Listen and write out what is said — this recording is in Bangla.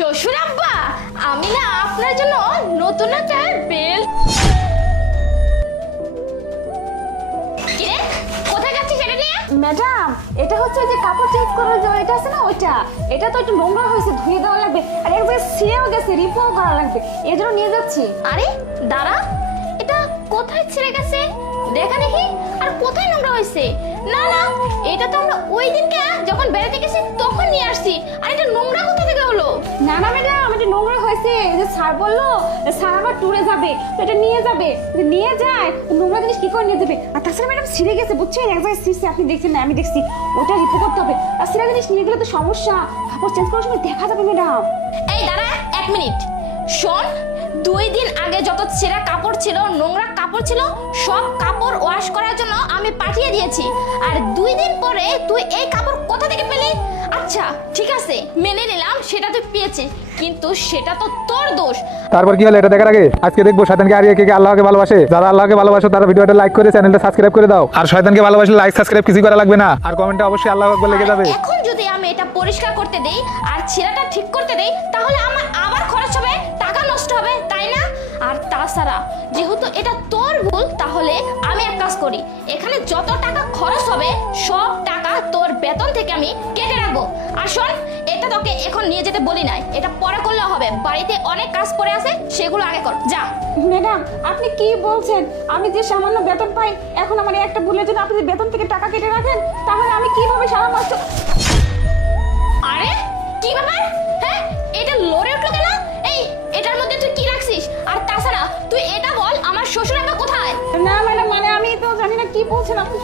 শ্বশুর আব্বা, আমি না আপনার জন্য নতুন একটা বেল। কিরে, কোথায় যাচ্ছিস এটা নিয়ে? ম্যাডাম, এটা হচ্ছে ওই যে কাপড় চেঞ্জ করার জন্য, এটা আছে না ওইটা, এটা তো একটু নোংরা হয়েছে, ধুয়ে দেওয়া লাগবে, আর একবার ছিঁড়েও গেছে, রিপোও করা লাগবে, এই জন্য নিয়ে যাচ্ছি। আরে দাঁড়া, এটা কোথায় ছিঁড়ে গেছে দেখা দেখি, আর কোথায় নোংরা হয়েছে? না না, এটা তো আমরা ওই দিনকে যখন বেড়াতে গেছি তখন নিয়ে আসছি, আর এটা নোংরা কোথা থেকে হলো? না না ম্যাডাম, এটা নোংরা হয়েছে, যে স্যার বললো স্যার আবার ট্যুরে যাবে, তো এটা নিয়ে যাবে, যদি নিয়ে যায় নোংরা জিনিস কি করে নিয়ে যাবে? আর তাছাড়া ম্যাডাম ছিঁড়ে গেছে, বুঝছেন, এক জায়গায় ছিঁড়ছে, আপনি দেখছেন না, আমি দেখছি, ওটা রিপো করতে হবে, আর ছিঁড়া জিনিস নিয়ে গেলে তো সমস্যা, কাপড় চেঞ্জ করার সময় দেখা যাবে ম্যাডাম। এই দাঁড়া এক মিনিট, শোন, 2 দিন আগে যত ছেঁড়া কাপড় ছিল, নোংরা কাপড় ছিল, সব কাপড় ওয়াশ করার জন্য আমি পাঠিয়ে দিয়েছি, আর 2 দিন পরে তুই এই কাপড় কোথা থেকে পেলি? আচ্ছা ঠিক আছে, মেনে নিলাম সেটা তুই পেয়েছিস, কিন্তু সেটা তো তোর দোষ। তারপর কি হলো এটা দেখার আগে আজকে দেখবো শয়তানকে আর কে কে আল্লাহকে ভালোবাসে। যারা আল্লাহকে ভালোবাসো তারা ভিডিওটা লাইক করে চ্যানেলটা সাবস্ক্রাইব করে দাও, আর শয়তানকে ভালোবাসলে লাইক সাবস্ক্রাইব কিছু করা লাগবে না, আর কমেন্টে অবশ্যই আল্লাহু আকবার লিখে যাবে। এখন যদি আমি এটা পরিষ্কার করতে দেই আর ছেঁড়াটা ঠিক করতে দেই, তাহলে আমার আবার খরচ হবে, টাকা নষ্ট হবে, তাই না? আর তাছাড়া যেহেতু এটা তোর ভুল, তাহলে আমি এক কাজ করি, এখানে যত টাকা খরচ হবে সব টাকা তোর বেতন থেকে আমি কেটে রাখবো। আর শোন, এটা তোকে এখন নিয়ে যেতে বলি নাই, এটা পরে করলে হবে, বাড়িতে অনেক কাজ পড়ে আছে, সেগুলো আগে কর, যা। ম্যাডাম, আপনি কি বলছেন? আমি যে সামান্য বেতন পাই, এখন আমার এই একটা ভুলের জন্য আপনি যে বেতন থেকে টাকা কেটে রাখেন, তাহলে আমি কিভাবে সারা মাস? আরে কি ব্যাপার? হ্যাঁ, এটা লড়ে উঠলো কেন? এই এটার মধ্যে তুই কি রাখছিস? আর তাছাড়া তুই এটা বল, আমার শ্বশুর আব্বা কোথায়? না ম্যাডাম, মানে আমি তো জানি না কি বলছেন আপনি।